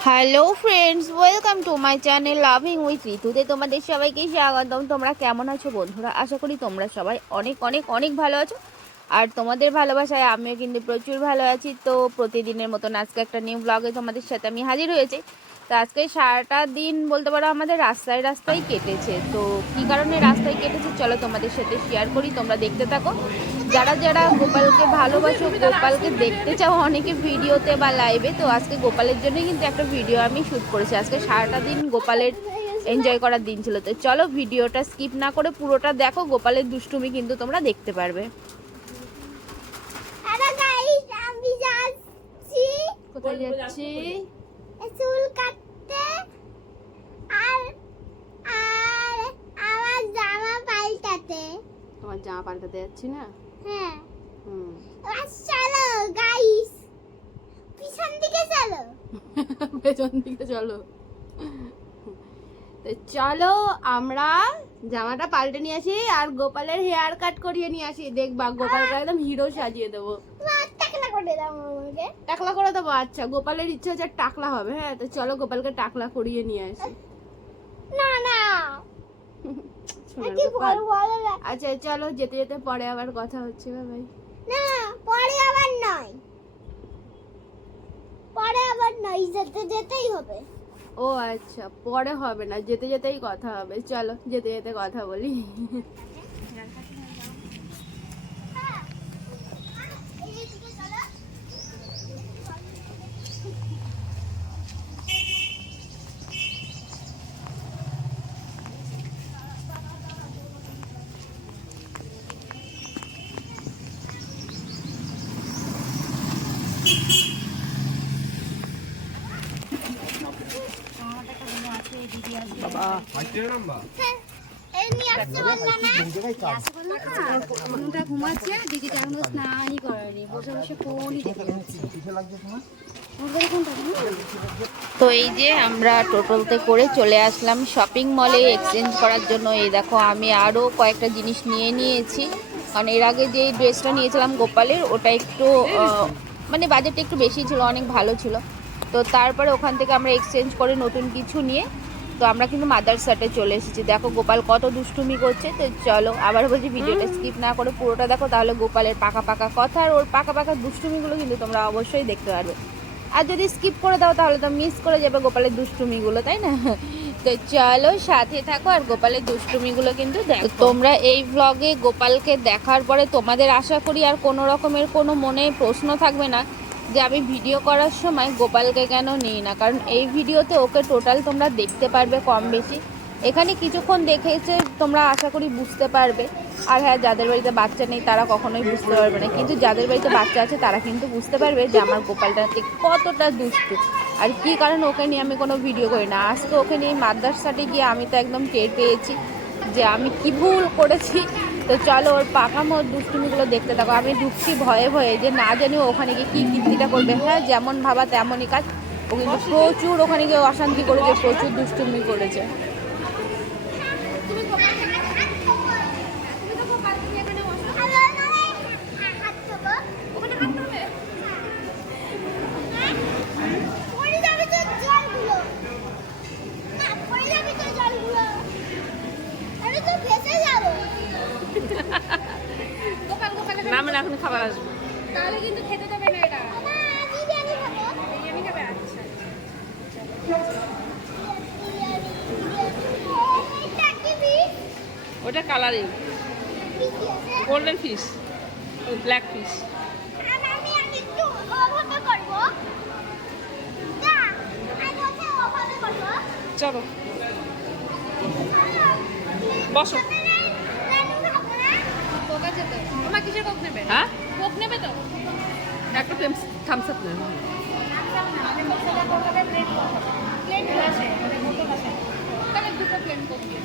Hello friends welcome to my channel loving with ঋতুতে তোমাদের সবাইকে স্বাগতম। তোমরা কেমন আছো বন্ধুরা? আশা করি তোমরা সবাই অনেক অনেক অনেক ভালো আছো। আর তোমাদের ভালোবাসায় আমিও কিন্তু প্রচুর ভালো আছি। তো প্রতিদিনের মতন আজকে একটা নিউ ব্লগে তোমাদের সাথে আমি হাজির হয়েছি। তো আজকে সারাটা দিন বলতে পারো আমাদের রাস্তায় রাস্তায় কেটেছে। তো কী কারণে রাস্তায় কেটেছে? চলো তোমাদের সাথে শেয়ার করি। তোমরা দেখতে থাকো। যারা যারা গোপালকে ভালোবাসো গোপালকে দেখতে চাও অনেকে ভিডিওতে বা লাইভে তো আজকে গোপালের জন্য কিন্তু একটা ভিডিও আমি শ্যুট করেছি। আজকে সারাটা দিন গোপালের এনজয় করার দিন ছিল। তো চলো ভিডিওটা স্কিপ না করে পুরোটা দেখো গোপালের দুষ্টুমি কিন্তু তোমরা দেখতে পারবে। হ্যালো গাইস আমি যাচ্ছি। কোথায় যাচ্ছি? চুল কাটতে। আর আর আমার জামা পাল্টাতে। তোমার জামা পাল্টাতে যাচ্ছি না? হ্যাঁ। চলো গাইস পিছন দিকে চলো। পেছন দিকে চলো। তো চলো আমরা জামাটা পাল্টে নিয়ে আসি আর গোপালের হেয়ার কাট করিয়ে নিয়ে আসি। দেখবা গোপালকে একদম হিরো সাজিয়ে দেবো। মা টাকলা করে দাও আমাকে। টাকলা করে দেবো? আচ্ছা গোপালের ইচ্ছে হচ্ছে টাকলা হবে হ্যাঁ? তো চলো গোপালকে টাকলা করিয়ে নিয়ে আসি। না না সোনার গোপাল। আচ্ছা চলো যেতে যেতে পরে আবার কথা হচ্ছে ভাই না পরে আবার নয়। পরে আবার নয় যেতে যেতেই হবে। ও আচ্ছা পরে হবে না যেতে যেতেই কথা হবে। চলো যেতে যেতে কথা বলি এইদিকে চলো বাবা হ্যাঁ, এই নিয়ে আসতে বললা না মনটা তো এই যে আমরা টোটোতে করে চলে আসলাম শপিং মলে এক্সচেঞ্জ করার জন্য। এই দেখো, আমি আরও কয়েকটা জিনিস নিয়ে নিয়েছি। কারণ এর আগে যে ড্রেসটা নিয়েছিলাম গোপালের, ওটা একটু মানে বাজেটটা একটু বেশি ছিল, অনেক ভালো ছিল। তো তারপরে ওখান থেকে আমরা এক্সচেঞ্জ করে নতুন কিছু নিয়ে তো আমরা কিন্তু মাদারসাটে চলে এসেছি। দেখো গোপাল কত দুষ্টুমি করছে তো চলো আবার বলছি ভিডিওটা স্কিপ না করে পুরোটা দেখো তাহলে গোপালের পাকা পাকা কথা আর ওর পাকা পাকা দুষ্টুমিগুলো কিন্তু তোমরা অবশ্যই দেখতে পারবে। আর যদি স্কিপ করে দাও তাহলে তো মিস করে যাবে গোপালের দুষ্টুমিগুলো তাই না? তো চলো সাথে থাকো আর গোপালের দুষ্টুমিগুলো কিন্তু দেখো। তোমরা এই ব্লগে গোপালকে দেখার পরে তোমাদের আশা করি আর কোনো রকমের কোনো মনে প্রশ্ন থাকবে না। যে আমি ভিডিও করার সময় গোপালকে কেন নিই না? কারণ এই ভিডিওতে ওকে টোটাল তোমরা দেখতে পারবে কম বেশি। এখানে কিছুক্ষণ দেখেছে, তোমরা আশা করি বুঝতে পারবে। আর হ্যাঁ যাদের বাড়িতে বাচ্চা নেই, তারা কখনোই বুঝতে পারবে না। কিন্তু যাদের বাড়িতে বাচ্চা আছে, তারা কিন্তু বুঝতে পারবে যে আমার গোপালটা ঠিক কতটা দুষ্টু। আর কি কারণ ওকে নিয়ে আমি কোনো ভিডিও করি না? আজকে ওকে নিয়ে মাদ্রাসাতে গিয়ে আমি তো একদম টের পেয়েছি যে আমি কি ভুল করেছি। তো চলো ওর পাখা মোর দুষ্টুমিগুলো দেখতে থাকো। আমি ঢুকছি ভয়ে ভয়ে যে না জানি ওখানে গিয়ে কী কীর্তিটা করবে। হ্যাঁ যেমন ভাবা তেমনই কাজ। ও কিন্তু প্রচুর ওখানে গিয়ে অশান্তি করেছে, প্রচুর দুষ্টুমি করেছে না মানে এখন খাবার আসবে। তাহলে কিন্তু খেতে দেবে না এটা। বিরিয়ানি খাবে আচ্ছা ওটা colouring golden fish black fish চলো। বসো কোক আছে তো তোমার কিসের কোক নেবে হ্যাঁ? কোক নেবে তো? একটা থামস আপ মানে তাহলে দুটো প্লেন কোক দিয়ে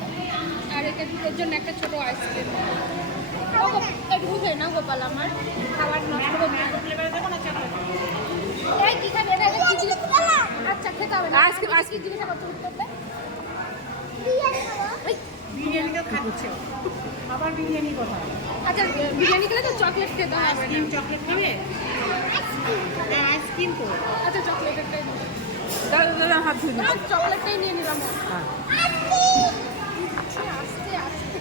আর দুটোর জন্য একটা ছোট আইসক্রিম না গোপাল আমার। খাবার নষ্ট আচ্ছা খেতে হবে না। তুমি করবে বিরিয়ানি খাচ্ছে। আবার বিরিয়ানি কোথায় আচ্ছা বিরিয়ানি খেলে তো চকলেট খেতে হবে। আইসক্রিম চকলেট খাবে? আইসক্রিম তো আচ্ছা চকলেটেরটাই দাদা হাত ধুই না চকলেটটাই নিয়ে নিলাম। আস্তে আস্তে আস্তে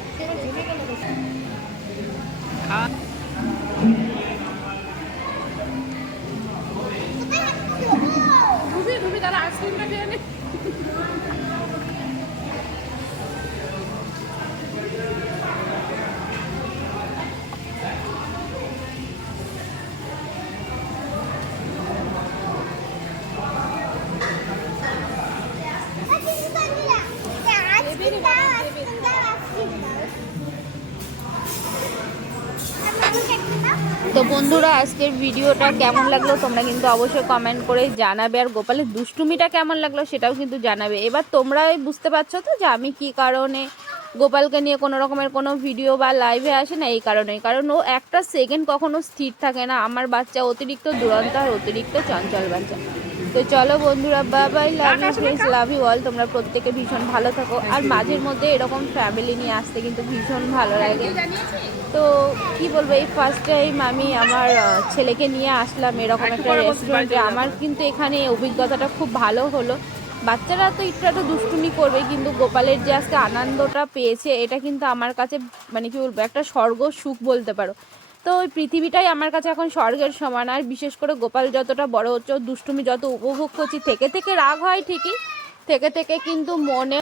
তো বন্ধুরা, আজকের ভিডিওটা কেমন লাগল তোমরা কিন্তু অবশ্যই কমেন্ট করে জানাবে। আর গোপালের দুষ্টুমিটা কেমন লাগল সেটাও কিন্তু জানাবে। এবার তোমরাই বুঝতে পারছ তো যে আমি কি কারণে গোপালকে নিয়ে কোনো রকমের কোনো ভিডিও বা লাইভে আসে না, এই কারণে কারণ ও একটা সেকেন্ড কখনো স্থির থাকে না। আমার বাচ্চা অতিরিক্ত দুরন্ত আর অতিরিক্ত চঞ্চল বাচ্চা। তো চলো বন্ধুরা Babai love you friends love you all তোমরা প্রত্যেকে ভীষণ ভালো থাকো। আর মাঝের মধ্যে এরকম ফ্যামিলি নিয়ে আসতে কিন্তু ভীষণ ভালো লাগে। তো কি বলব এই ফার্স্ট টাইম আমি আমার ছেলেকে নিয়ে আসলাম এরকম একটা রেস্টুরেন্টে আমার কিন্তু এখানে অভিজ্ঞতাটা খুব ভালো হলো। বাচ্চারা তো একটু একটু দুষ্টুমি করবে কিন্তু গোপালের যে আজকে আনন্দটা পেয়েছে এটা কিন্তু আমার কাছে মানে কি বলব একটা স্বর্গ সুখ বলতে পারো। তো ওই পৃথিবীটাই আমার কাছে এখন স্বর্গের সমান। আর বিশেষ করে গোপাল যতটা বড় হচ্ছে দুষ্টুমি যত উপভোগ করছি, থেকে থেকে রাগ হয় ঠিকই, থেকে থেকে কিন্তু মনে